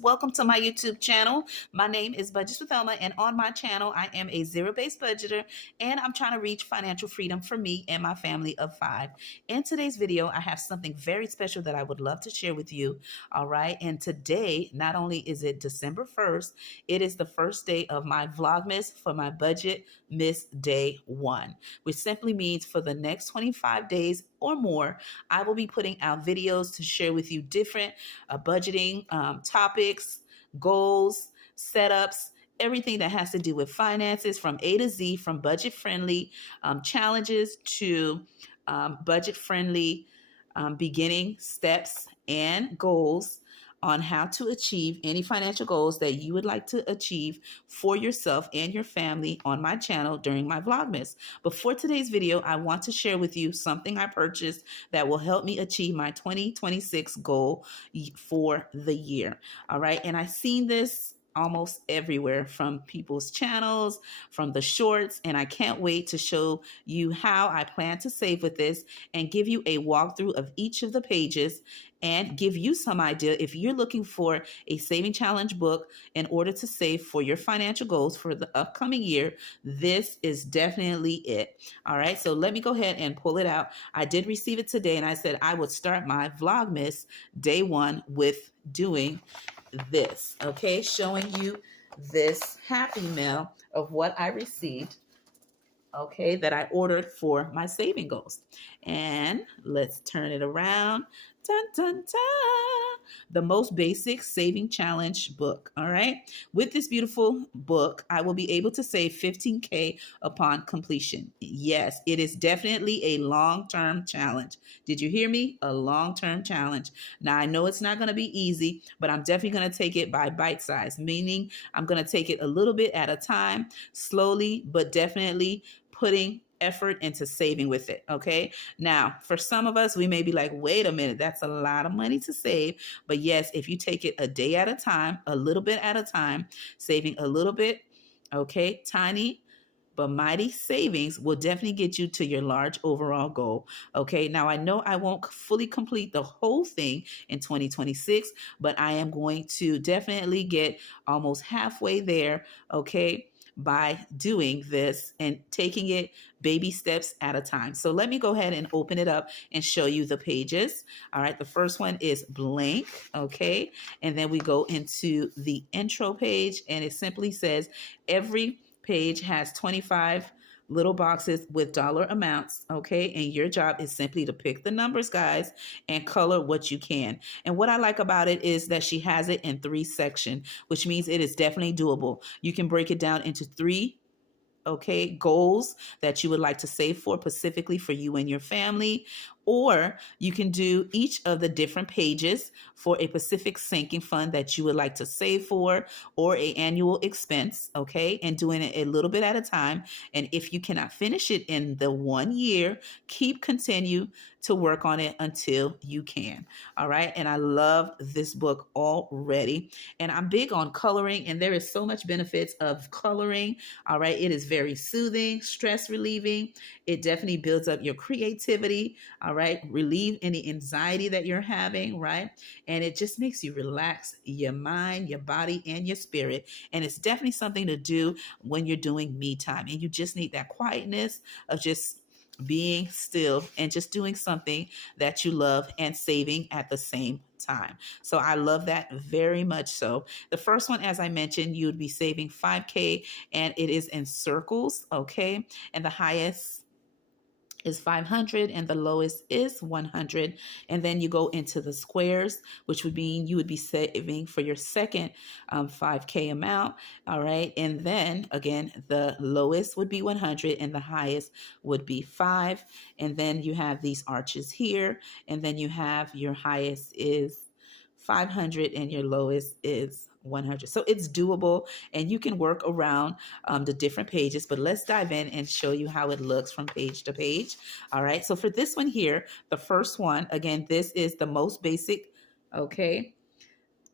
Welcome to my YouTube channel. My name is Budgets with Elma, and on my channel, I am a zero-based budgeter, and I'm trying to reach financial freedom for me and my family of 5. In today's video, I have something very special that I would love to share with you. All right, and today, not only is it December 1st, it is the first day of my Vlogmas for my Budget Miss Day 1, which simply means for the next 25 days or more, I will be putting out videos to share with you different budgeting topics, goals, setups, everything that has to do with finances from A to Z, from budget friendly challenges to budget friendly beginning steps and goals on how to achieve any financial goals that you would like to achieve for yourself and your family on my channel during my Vlogmas. But for today's video, I want to share with you something I purchased that will help me achieve my 2026 goal for the year. All right. And I've seen this almost everywhere from people's channels, from the shorts, and I can't wait to show you how I plan to save with this and give you a walkthrough of each of the pages and give you some idea if you're looking for a saving challenge book in order to save for your financial goals for the upcoming year. This is definitely it. All right, so let me go ahead and pull it out. I did receive it today, and I said I would start my Vlogmas day 1 with doing this, okay, showing you this happy mail of what I received, okay, that I ordered for my saving goals. And let's turn it around. Dun, dun, dun. The most basic saving challenge book. All right. With this beautiful book, I will be able to save 15K upon completion. Yes, it is definitely a long-term challenge. Did you hear me? A long-term challenge. Now, I know it's not going to be easy, but I'm definitely going to take it by bite size, meaning I'm going to take it a little bit at a time, slowly, but definitely putting effort into saving with it. Okay. Now, for some of us, we may be like, wait a minute, that's a lot of money to save. But yes, if you take it a day at a time, a little bit at a time, saving a little bit, okay, tiny but mighty savings will definitely get you to your large overall goal. Okay. Now, I know I won't fully complete the whole thing in 2026, but I am going to definitely get almost halfway there. Okay, by doing this and taking it baby steps at a time. So let me go ahead and open it up and show you the pages. All right, the first one is blank, okay? And then we go into the intro page, and it simply says every page has 25 little boxes with dollar amounts, okay? And your job is simply to pick the numbers, guys, and color what you can. And what I like about it is that she has it in 3 sections, which means it is definitely doable. You can break it down into 3 goals that you would like to save for specifically for you and your family, or you can do each of the different pages for a specific sinking fund that you would like to save for, or a annual expense, okay, and doing it a little bit at a time. And if you cannot finish it in the 1 year, continue to work on it until you can. All right. And I love this book already. And I'm big on coloring, and there is so much benefits of coloring. All right. It is very soothing, stress relieving. It definitely builds up your creativity. All right. Relieve any anxiety that you're having. Right. And it just makes you relax your mind, your body, and your spirit. And it's definitely something to do when you're doing me time, and you just need that quietness of just being still and just doing something that you love and saving at the same time. So I love that very much. So the first one, as I mentioned, you would be saving 5K, and it is in circles. Okay. And the highest is 500 and the lowest is 100. And then you go into the squares, which would mean you would be saving for your second 5K amount. All right. And then again, the lowest would be 100 and the highest would be 5. And then you have these arches here. And then you have your highest is 500 and your lowest is 100. So it's doable, and you can work around the different pages, but let's dive in and show you how it looks from page to page. All right. So for this one here, the first one, again, this is the most basic, okay,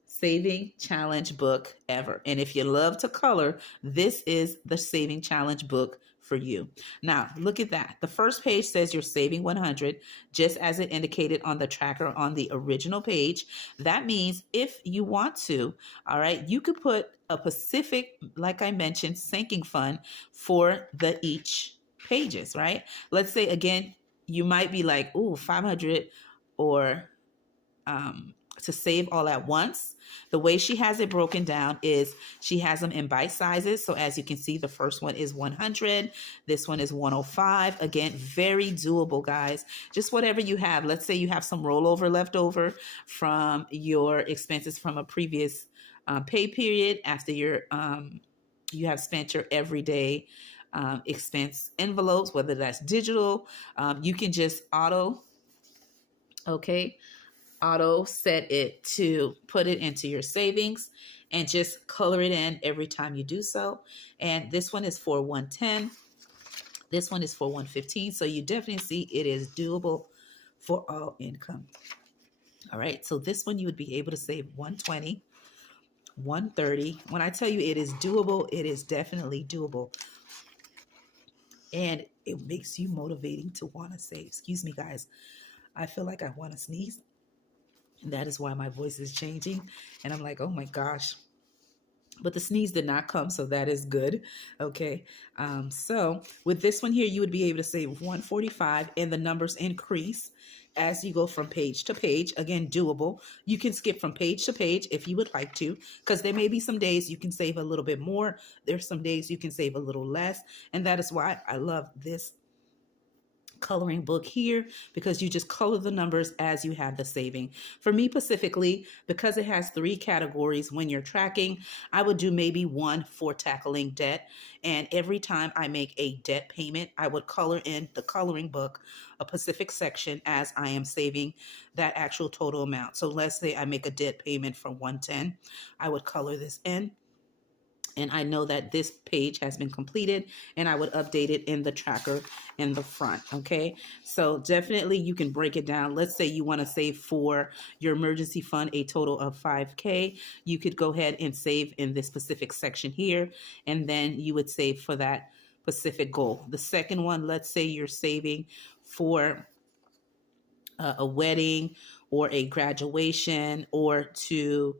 saving challenge book ever. And if you love to color, this is the saving challenge book for you. Now, look at that. The first page says you're saving 100, just as it indicated on the tracker on the original page. That means if you want to, all right, you could put a specific, like I mentioned, sinking fund for the each pages, right? Let's say again, you might be like, ooh, 500 or to save all at once. The way she has it broken down is she has them in bite sizes. So as you can see, the first one is 100. This one is 105. Again, very doable, guys. Just whatever you have. Let's say you have some rollover left over from your expenses from a previous pay period after you have spent your everyday expense envelopes, whether that's digital. You can just auto set it to put it into your savings and just color it in every time you do so. And this one is for 110. This one is for 115. So you definitely see it is doable for all income. All right. So this one you would be able to save 120, 130. When I tell you it is doable, it is definitely doable. And it makes you motivating to want to save. Excuse me, guys. I feel like I want to sneeze. And that is why my voice is changing. And I'm like, oh my gosh. But the sneeze did not come, so that is good. Okay. So with this one here, you would be able to save 145 and the numbers increase as you go from page to page. Again, doable. You can skip from page to page if you would like to, because there may be some days you can save a little bit more. There's some days you can save a little less. And that is why I love this coloring book here, because you just color the numbers as you have the saving. For me specifically, because it has 3 categories when you're tracking, I would do maybe one for tackling debt. And every time I make a debt payment, I would color in the coloring book a specific section as I am saving that actual total amount. So let's say I make a debt payment for 110, I would color this in. And I know that this page has been completed, and I would update it in the tracker in the front. Okay. So definitely you can break it down. Let's say you want to save for your emergency fund a total of 5K. You could go ahead and save in this specific section here, and then you would save for that specific goal. The second one, let's say you're saving for a wedding or a graduation, or to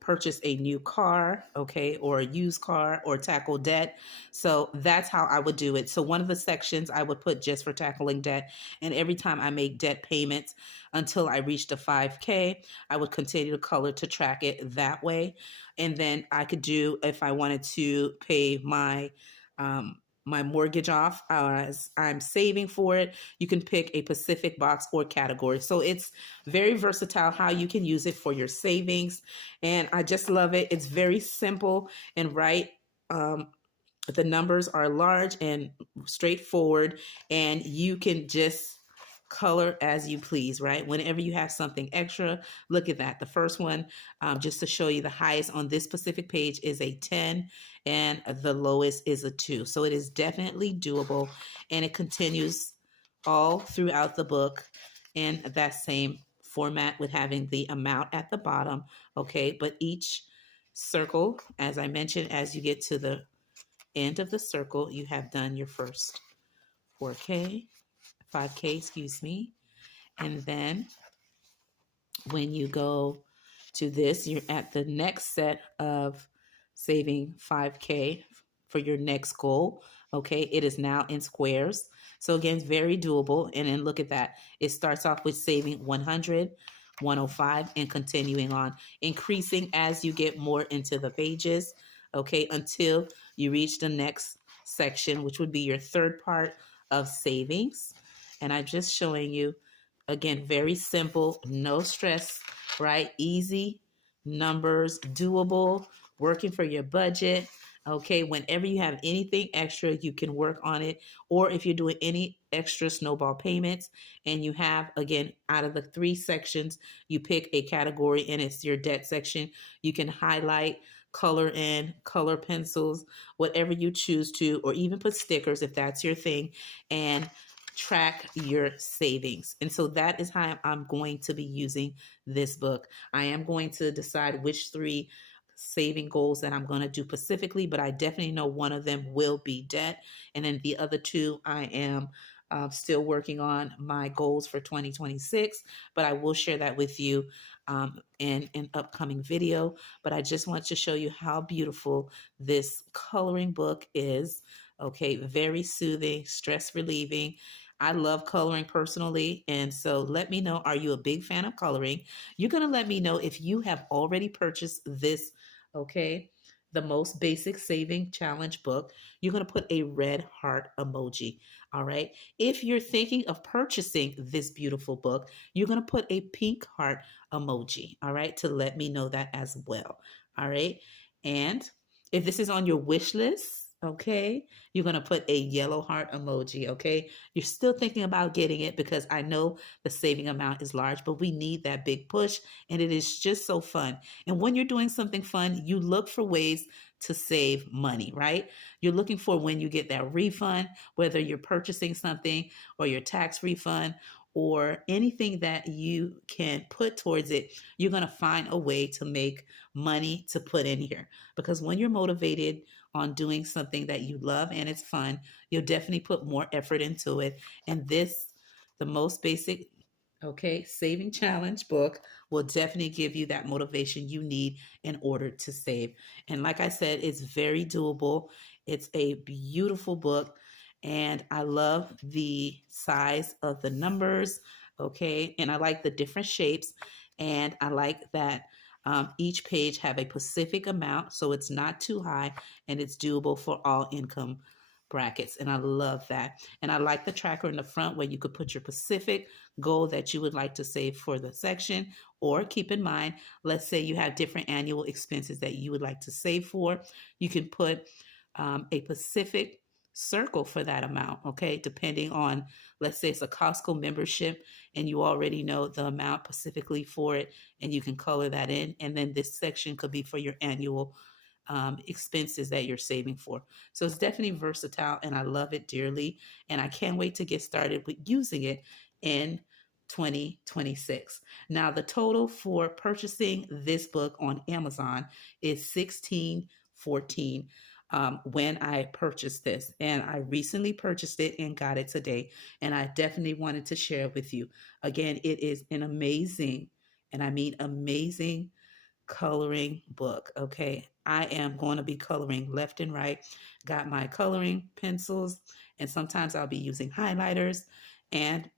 purchase a new car, okay, or a used car, or tackle debt. So that's how I would do it. So one of the sections I would put just for tackling debt, and every time I make debt payments until I reach the 5K, I would continue to color to track it that way. And then I could do, if I wanted to pay my my mortgage off as I'm saving for it, you can pick a specific box or category. So it's very versatile how you can use it for your savings. And I just love it. It's very simple and right. The numbers are large and straightforward, and you can just color as you please, right? Whenever you have something extra, look at that. The first one, just to show you, the highest on this specific page is a 10 and the lowest is a 2. So it is definitely doable, and it continues all throughout the book in that same format with having the amount at the bottom. Okay. But each circle, as I mentioned, as you get to the end of the circle, you have done your first 4K. 5K, excuse me. And then when you go to this, you're at the next set of saving 5K for your next goal. Okay, it is now in squares. So again, it's very doable. And then look at that. It starts off with saving 100, 105, and continuing on, increasing as you get more into the pages. Okay, until you reach the next section, which would be your third part of savings. And I'm just showing you, again, very simple, no stress, right? Easy numbers, doable, working for your budget. Okay, whenever you have anything extra, you can work on it. Or if you're doing any extra snowball payments and you have, again, out of the 3 sections, you pick a category and it's your debt section, you can highlight, color in, color pencils, whatever you choose to, or even put stickers if that's your thing, and track your savings. And so that is how I'm going to be using this book. I am going to decide which 3 saving goals that I'm going to do specifically, but I definitely know one of them will be debt. And then the other two, I am still working on my goals for 2026, but I will share that with you in an upcoming video. But I just want to show you how beautiful this coloring book is. Okay, very soothing, stress relieving. I love coloring personally. And so let me know, are you a big fan of coloring? You're going to let me know if you have already purchased this, okay, the most basic saving challenge book. You're going to put a red heart emoji. All right. If you're thinking of purchasing this beautiful book, you're going to put a pink heart emoji. All right. To let me know that as well. All right. And if this is on your wish list, okay, you're going to put a yellow heart emoji. Okay. You're still thinking about getting it because I know the saving amount is large, but we need that big push. And it is just so fun. And when you're doing something fun, you look for ways to save money, right? You're looking for when you get that refund, whether you're purchasing something or your tax refund or anything that you can put towards it, you're going to find a way to make money to put in here. Because when you're motivated on doing something that you love and it's fun, you'll definitely put more effort into it. And this, the most basic, okay, saving challenge book will definitely give you that motivation you need in order to save. And like I said, it's very doable. It's a beautiful book. And I love the size of the numbers. Okay. And I like the different shapes. And I like that each page have a specific amount. So it's not too high and it's doable for all income brackets. And I love that. And I like the tracker in the front where you could put your specific goal that you would like to save for the section. Or keep in mind, let's say you have different annual expenses that you would like to save for. You can put a specific circle for that amount, okay? Depending on, let's say it's a Costco membership and you already know the amount specifically for it and you can color that in. And then this section could be for your annual expenses that you're saving for. So it's definitely versatile and I love it dearly. And I can't wait to get started with using it in 2026. Now, the total for purchasing this book on Amazon is $16.14 when I purchased this. And I recently purchased it and got it today. And I definitely wanted to share it with you. Again, it is an amazing, and I mean amazing, coloring book. Okay. I am going to be coloring left and right. Got my coloring pencils, and sometimes I'll be using highlighters. And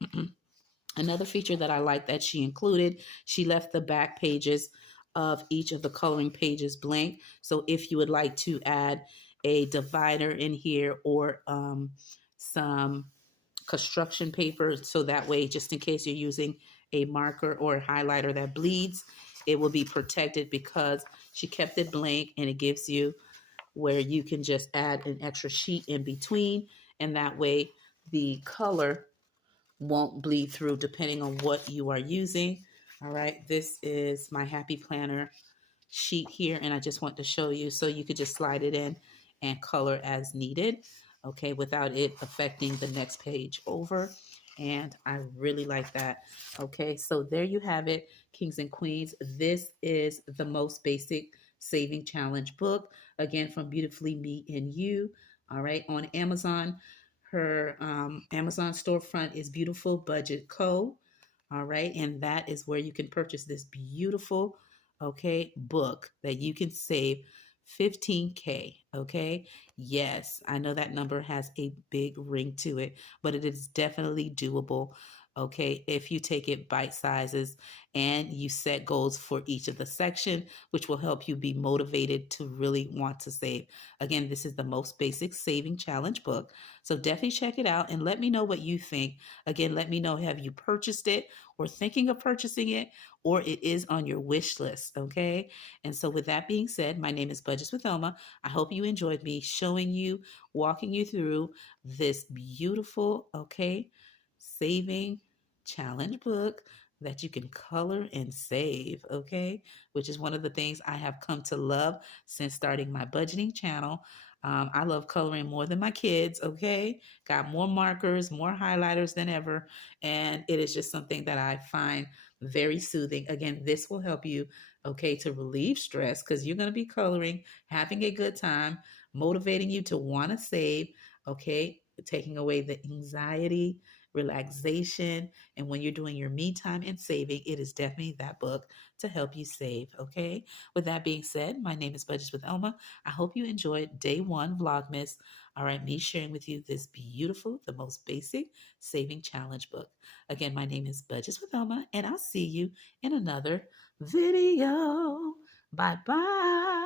another feature that I like that she included, she left the back pages of each of the coloring pages blank. So if you would like to add a divider in here or some construction paper, so that way, just in case you're using a marker or a highlighter that bleeds, it will be protected because she kept it blank, and it gives you where you can just add an extra sheet in between, and that way the color won't bleed through depending on what you are using. All right, this is my Happy Planner sheet here, and I just want to show you so you could just slide it in and color as needed, okay, without it affecting the next page over. And I really like that. Okay, so there you have it, kings and queens. This is the most basic saving challenge book, again, from Beautifully Me and You. All right, on Amazon. Her Amazon storefront is Beautiful Budget Co. All right, and that is where you can purchase this beautiful, okay, book that you can save 15K. Okay, yes, I know that number has a big ring to it, but it is definitely doable. Okay, if you take it bite sizes and you set goals for each of the section, which will help you be motivated to really want to save. Again, this is the most basic saving challenge book. So definitely check it out and let me know what you think. Again, let me know, have you purchased it or thinking of purchasing it, or it is on your wish list, okay? And so with that being said, my name is Budgets with Elma. I hope you enjoyed me showing you, walking you through this beautiful, okay, saving challenge book that you can color and save, okay? Which is one of the things I have come to love since starting my budgeting channel. I love coloring more than my kids, okay? Got more markers, more highlighters than ever. And it is just something that I find very soothing. Again, this will help you okay, to relieve stress because you're going to be coloring, having a good time, motivating you to want to save, okay, taking away the anxiety, relaxation. And when you're doing your me time and saving, it is definitely that book to help you save, okay? With that being said, my name is Budgets with Elma. I hope you enjoyed day one Vlogmas. All right, me sharing with you this beautiful, the most basic saving challenge book. Again, my name is Budgets with Elma, and I'll see you in another video. Bye bye.